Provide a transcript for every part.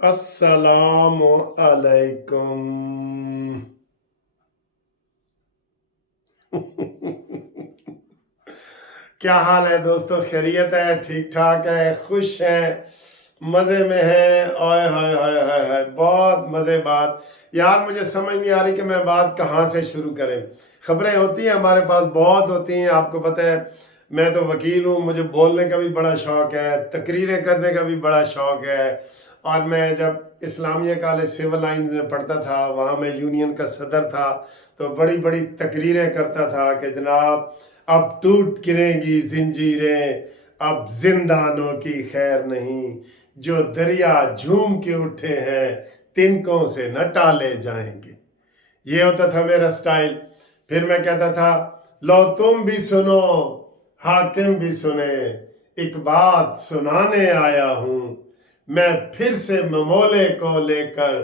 अस्सलामु अलैकुम। क्या हाल है दोस्तों? खैरियत है? ठीक ठाक है? खुश हैं? मज़े में हैं? ओए हाय हाय हाय हाय, बहुत मज़े बात। यार मुझे समझ नहीं आ रही कि मैं बात कहाँ से शुरू करें। खबरें होती हैं हमारे पास, बहुत होती हैं, आपको पता है। मैं तो वकील हूँ, मुझे बोलने का भी बड़ा शौक़ है, तकरीरें करने का भी बड़ा शौक़ है। और मैं जब इस्लामिया कॉलेज सिविल लाइन में पढ़ता था, वहाँ मैं यूनियन का सदर था, तो बड़ी बड़ी तकरीरें करता था कि जनाब अब टूट गिरेंगी जंजीरें, अब जिंदानों की खैर नहीं, जो दरिया झूम के उठे हैं तिनकों से न टाले जाएंगे। ये होता था मेरा स्टाइल। फिर मैं कहता था, लो तुम भी सुनो, हाकिम भी सुने, एक बात सुनाने आया हूँ, मैं फिर से ममोले को लेकर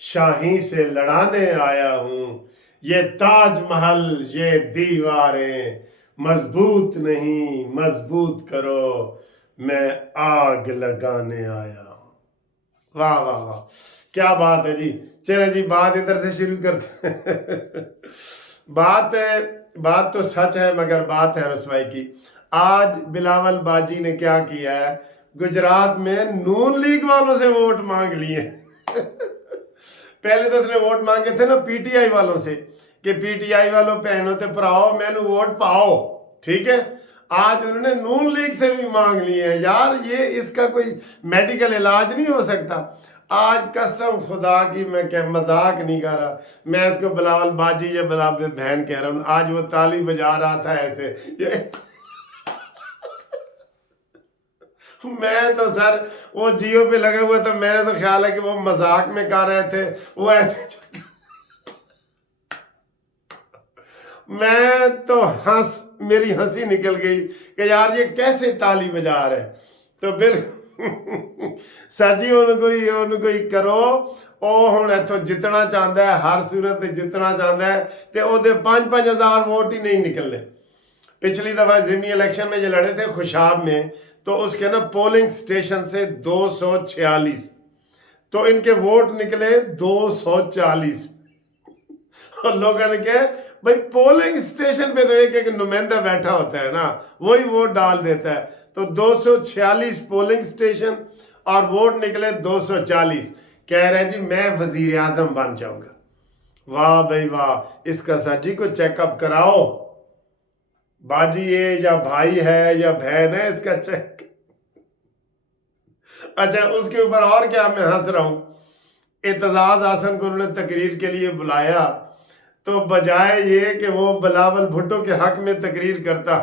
शाही से लड़ाने आया हूँ। ये ताजमहल, ये दीवारें मजबूत नहीं, मजबूत करो, मैं आग लगाने आया हूँ। वाह वाह वाह, क्या बात है जी। चले जी, बात इधर से शुरू करते हैं। बात है, बात तो सच है, मगर बात है रसवाई की। आज बिलावल बाजी ने क्या किया है, गुजरात में नून लीग वालों से वोट मांग लिए। पहले तो उसने वोट मांगे थे ना पीटीआई वालों से, कि पीटीआई वालों बहनों ते भराओ मैनू वोट पाओ, ठीक है। आज उन्होंने नून लीग से भी मांग लिए हैं। यार ये इसका कोई मेडिकल इलाज नहीं हो सकता। आज कसम खुदा की मैं क्या मजाक नहीं कर रहा, मैं इसको बिलावल बाजी या बिलावल बहन कह रहा हूँ। आज वो ताली बजा रहा था ऐसे, ये मैं तो सर वो जियो पे लगे हुए तो मेरे तो ख्याल है कि वो मजाक में कर रहे थे, वो ऐसे मैं तो मेरी हंसी निकल गई कि यार ये कैसे ताली बजा रहे। तो बिल्कुल सर जी उनको ही करो। ਉਹ ਹੁਣ ਇੱਥੋਂ ਜਿੱਤਣਾ ਚਾਹੁੰਦਾ ਹੈ, हर सूरत ਤੇ ਜਿੱਤਣਾ ਚਾਹੁੰਦਾ है, ਤੇ ਉਹਦੇ 5-5 हज़ार वोट ही नहीं निकलने। पिछली दफा जिमनी इलेक्शन में जो लड़े थे खुशाब में, तो उसके ना पोलिंग स्टेशन से 246, तो इनके वोट निकले 240। और लोगों ने कहा भाई पोलिंग स्टेशन पे तो एक एक नुमाइंदा बैठा होता है ना, वही वोट डाल देता है। तो 246 पोलिंग स्टेशन और वोट निकले 240। कह रहे हैं जी मैं वजीर आजम बन जाऊंगा। वाह भाई वाह, इसका सर जी को चेकअप कराओ। बाजी ये या भाई है या बहन है, इसका चेक। अच्छा उसके ऊपर और क्या मैं हंस रहा हूं, एतजाज आसन को उन्होंने तकरीर के लिए बुलाया, तो बजाय ये कि वो बिलावल भुट्टो के हक में तकरीर करता,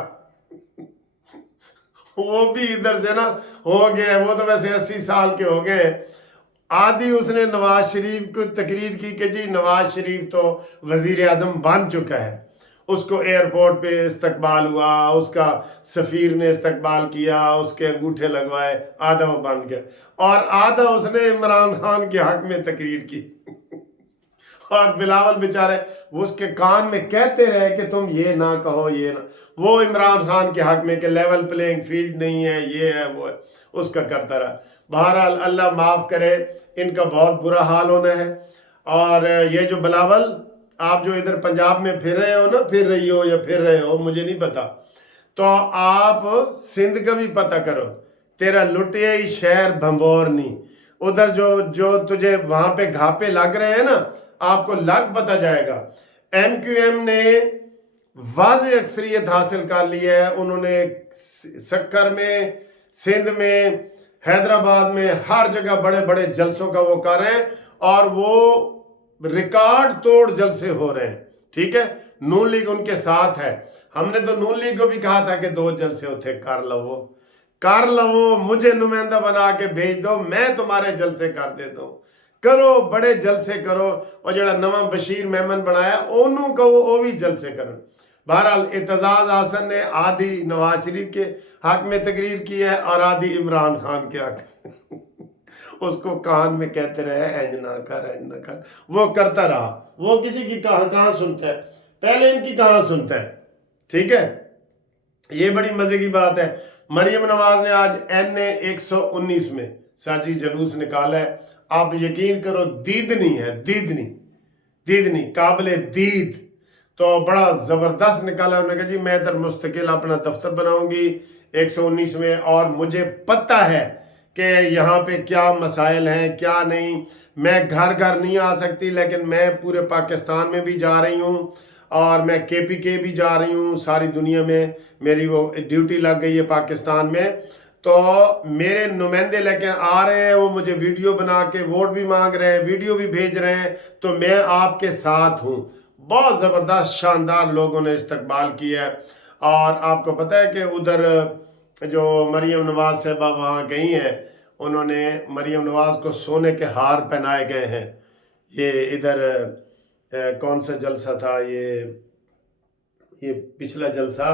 वो भी इधर से ना हो गए। वो तो वैसे 80 साल के हो गए। आधी उसने नवाज शरीफ को तकरीर की कि जी नवाज शरीफ तो वजीर आजम बन चुका है। उसको एयरपोर्ट पे इस्तकबाल हुआ, उसका सफ़ीर ने इस्तकबाल किया, उसके अंगूठे लगवाए, आधा वो बन गया। और आधा उसने इमरान खान के हक में तकरीर की। और बिलावल बेचारे वो उसके कान में कहते रहे कि तुम ये ना कहो, ये ना, वो इमरान खान के हक में कि लेवल प्लेइंग फील्ड नहीं है, ये है वो है, उसका करता रहा। बहरहाल अल्लाह माफ़ करे, इनका बहुत बुरा हाल होना है। और ये जो बिलावल, आप जो इधर पंजाब में फिर रहे हो ना, फिर रही हो या फिर रहे हो मुझे नहीं पता, तो आप सिंध का भी पता करो। तेरा लुटिया ही शहर भंबोरनी, उधर जो जो तुझे वहां पे घापे लग रहे हैं ना, आपको लग पता जाएगा। MQM ने वाज़ेह अक्सरियत हासिल कर ली है। उन्होंने सक्कर में, सिंध में, हैदराबाद में, हर जगह बड़े बड़े जलसों का वो कर रहे हैं, और वो रिकॉर्ड तोड़ जलसे हो रहे हैं, ठीक है। नून लीग उनके साथ है। हमने तो नून लीग को भी कहा था कि 2 जलसे उठे कर लवो, मुझे नुमाइंदा बना के भेज दो, मैं तुम्हारे जलसे कर देता हूँ। करो, बड़े जलसे करो। और जड़ा नवा बशीर मेमन बनाया ओनू कहो वो भी जलसे करो। बहरहाल एतजाज आसन ने आधी नवाज शरीफ के हक में तकरीर की है और आधी इमरान खान के हक में। उसको कान में कहते रहे ऐज ना कर, वो करता रहा। वो किसी की कहाँ सुनता है, पहले इनकी कहाँ सुनता है, ठीक है। ये बड़ी मजे की बात है। मरियम नवाज ने आज NA 119 में साजी जलूस निकाला है। آپ یقین کرو دیدنی ہے، دیدنی قابل دید. تو بڑا زبردست نکالا. انہوں نے کہا جی میں ادھر مستقل اپنا دفتر بناؤں گی 119 میں، اور مجھے پتہ ہے کہ یہاں پہ کیا مسائل ہیں کیا نہیں. میں گھر نہیں آ سکتی، لیکن میں پورے پاکستان میں بھی جا رہی ہوں، اور میں KPK بھی جا رہی ہوں. ساری دنیا میں میری وہ ڈیوٹی لگ گئی ہے پاکستان میں. تو میرے نمائندے لیکن آ رہے ہیں، وہ مجھے ویڈیو بنا کے ووٹ بھی مانگ رہے ہیں، ویڈیو بھی بھیج رہے ہیں. تو میں آپ کے ساتھ ہوں. بہت زبردست شاندار لوگوں نے استقبال کیا ہے. اور آپ کو پتہ ہے کہ ادھر جو مریم نواز صاحبہ وہاں گئی ہیں، انہوں نے مریم نواز کو سونے کے ہار پہنائے گئے ہیں. یہ ادھر کون سا جلسہ تھا، یہ پچھلا جلسہ،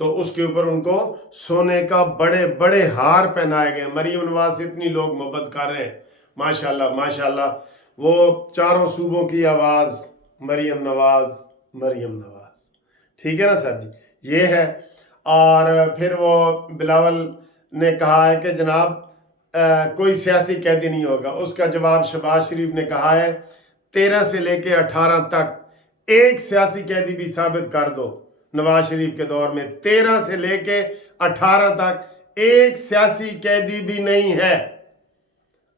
تو اس کے اوپر ان کو سونے کا بڑے بڑے ہار پہنائے گئے. مریم نواز سے اتنی لوگ محبت کر رہے ہیں، ماشاءاللہ ماشاءاللہ. وہ چاروں صوبوں کی آواز مریم نواز، مریم نواز. ٹھیک ہے نا سر جی، یہ ہے. اور پھر وہ بلاول نے کہا ہے کہ جناب کوئی سیاسی قیدی نہیں ہوگا. اس کا جواب شہباز شریف نے کہا ہے 13 سے لے کے 18 تک ایک سیاسی قیدی بھی ثابت کر دو. نواز شریف کے دور میں 13 سے لے کے 18 تک ایک سیاسی قیدی بھی نہیں ہے.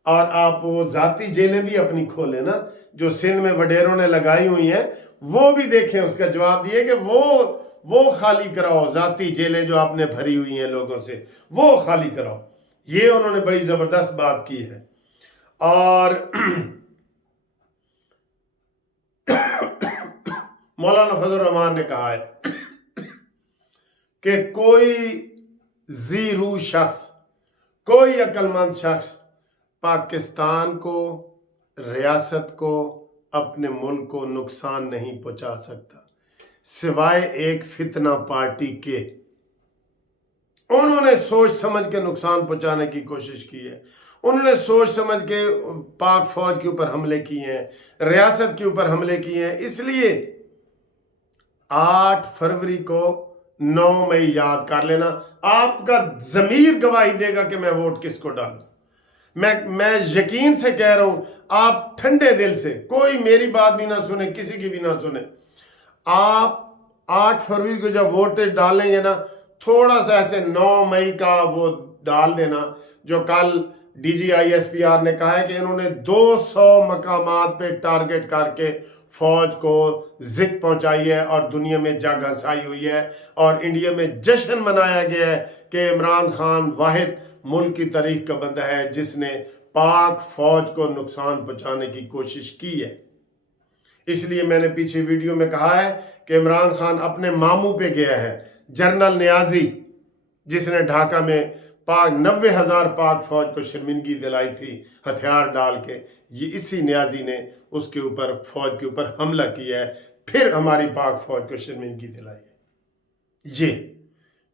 اور آپ وہ ذاتی جیلیں بھی اپنی کھولیں نا، جو سندھ میں وڈیروں نے لگائی ہوئی ہیں، وہ بھی دیکھیں. اس کا جواب دیے کہ وہ خالی کراؤ. ذاتی جیلیں جو آپ نے بھری ہوئی ہیں لوگوں سے، وہ خالی کراؤ. یہ انہوں نے بڑی زبردست بات کی ہے. اور مولانا فضل الرحمان نے کہا ہے کہ کوئی ذی روح شخص، کوئی عقل مند شخص پاکستان کو، ریاست کو، اپنے ملک کو نقصان نہیں پہنچا سکتا سوائے ایک فتنہ پارٹی کے. انہوں نے سوچ سمجھ کے نقصان پہنچانے کی کوشش کی ہے. انہوں نے سوچ سمجھ کے پاک فوج کے اوپر حملے کیے ہیں، ریاست کے اوپر حملے کیے ہیں. اس لیے 8 فروری کو 9 مئی یاد کر لینا. آپ کا ضمیر گواہی دے گا کہ میں ووٹ کس کو ڈالوں. میں یقین سے کہہ رہا ہوں، آپ ٹھنڈے دل سے، کوئی میری بات بھی نہ سنے، کسی کی بھی نہ سنے. آپ 8 فروری کو جب ووٹ ڈالیں گے نا، تھوڑا سا ایسے 9 مئی کا وہ ڈال دینا. جو کل DGISPR نے کہا ہے کہ انہوں نے 200 مقامات پہ ٹارگٹ کر کے فوج کو ذکر پہنچائی ہے اور دنیا میں جنگ ہنسائی ہوئی ہے. اور انڈیا میں جشن منایا گیا ہے کہ عمران خان واحد ملک کی تاریخ کا بندہ ہے جس نے پاک فوج کو نقصان پہنچانے کی کوشش کی ہے. اس لیے میں نے پیچھے ویڈیو میں کہا ہے کہ عمران خان اپنے ماموں پہ گیا ہے، جنرل نیازی، جس نے ڈھاکہ میں 90,000 پاک فوج کو شرمندگی دلائی تھی ہتھیار ڈال کے. یہ اسی نیازی نے اس کے اوپر، فوج کے اوپر حملہ کیا ہے، پھر ہماری پاک فوج کو شرمندگی دلائی ہے. یہ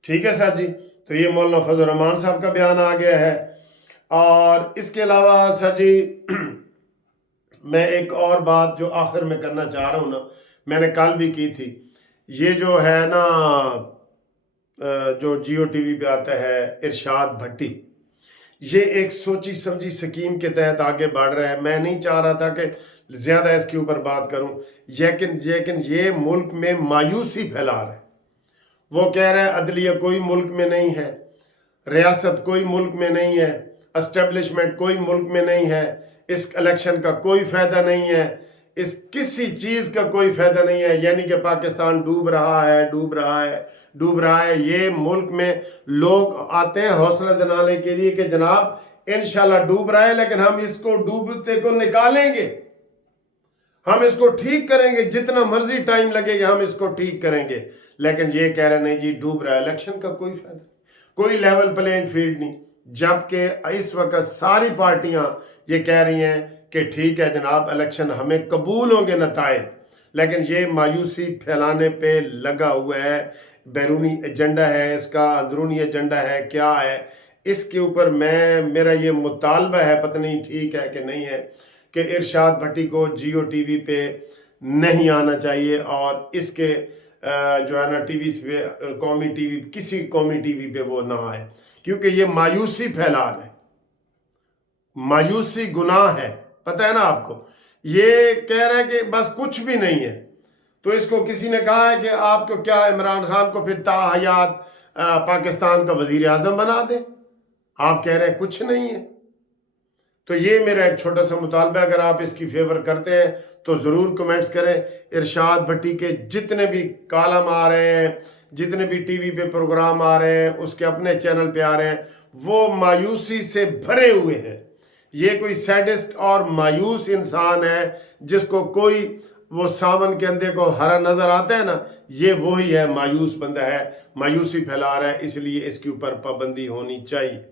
ٹھیک ہے سر جی. تو یہ مولانا فضل الرحمان صاحب کا بیان آ گیا ہے. اور اس کے علاوہ سر جی میں ایک اور بات جو آخر میں کرنا چاہ رہا ہوں نا، میں نے کل بھی کی تھی. یہ جو ہے نا جو جیو ٹی وی پہ آتا ہے ارشاد بھٹی، یہ ایک سوچی سمجھی سکیم کے تحت آگے بڑھ رہا ہے. میں نہیں چاہ رہا تھا کہ زیادہ اس کے اوپر بات کروں، لیکن یہ ملک میں مایوسی پھیلا رہا ہے. وہ کہہ رہا ہے عدلیہ کوئی ملک میں نہیں ہے، ریاست کوئی ملک میں نہیں ہے، اسٹیبلشمنٹ کوئی ملک میں نہیں ہے، اس الیکشن کا کوئی فائدہ نہیں ہے، اس کسی چیز کا کوئی فائدہ نہیں ہے. یعنی کہ پاکستان ڈوب رہا ہے، ڈوب رہا ہے، ڈوب رہا ہے. یہ ملک میں لوگ آتے ہیں حوصلہ دلانے کے لیے کہ جناب انشاءاللہ ڈوب رہا ہے، لیکن ہم اس کو ڈوبتے کو نکالیں گے، ہم اس کو ٹھیک کریں گے، جتنا مرضی ٹائم لگے گا ہم اس کو ٹھیک کریں گے. لیکن یہ کہہ رہے نہیں جی ڈوب رہا ہے، الیکشن کا کوئی فائدہ، کوئی لیول پلینگ فیلڈ نہیں. جبکہ اس وقت ساری پارٹیاں یہ کہہ رہی ہیں کہ ٹھیک ہے جناب الیکشن ہمیں قبول ہوں گے نتائج، لیکن یہ مایوسی پھیلانے پہ لگا ہوا ہے. بیرونی ایجنڈا ہے اس کا، اندرونی ایجنڈا ہے، کیا ہے اس کے اوپر میرا یہ مطالبہ ہے، پتہ نہیں ٹھیک ہے کہ نہیں ہے، کہ ارشاد بھٹی کو جیو ٹی وی پہ نہیں آنا چاہیے، اور اس کے جو ہے نا ٹی وی پہ، قومی ٹی وی، کسی قومی ٹی وی پہ وہ نہ آئے، کیونکہ یہ مایوسی پھیلا رہے. मायूसी गुनाह है, पता है ना आपको। ये कह रहा है कि बस कुछ भी नहीं है। तो इसको किसी ने कहा है कि आपको क्या इमरान खान को फिर ताहयात पाकिस्तान का वजीर आजम बना दे, आप कह रहे हैं कुछ नहीं है। तो ये मेरा एक छोटा सा मुतालबा, अगर आप इसकी फेवर करते हैं तो ज़रूर कमेंट्स करें। इरशाद भट्टी के जितने भी कॉलम आ रहे हैं, जितने भी टीवी पे प्रोग्राम आ रहे हैं, उसके अपने चैनल पे आ रहे हैं, वो मायूसी से भरे हुए हैं। ये कोई सैडिस्ट और मायूस इंसान है जिसको कोई वो सावन के अंधे को हरा नजर आता है ना, ये वही है, मायूस बंदा है, मायूसी फैला रहा है, इसलिए इसके ऊपर पाबंदी होनी चाहिए।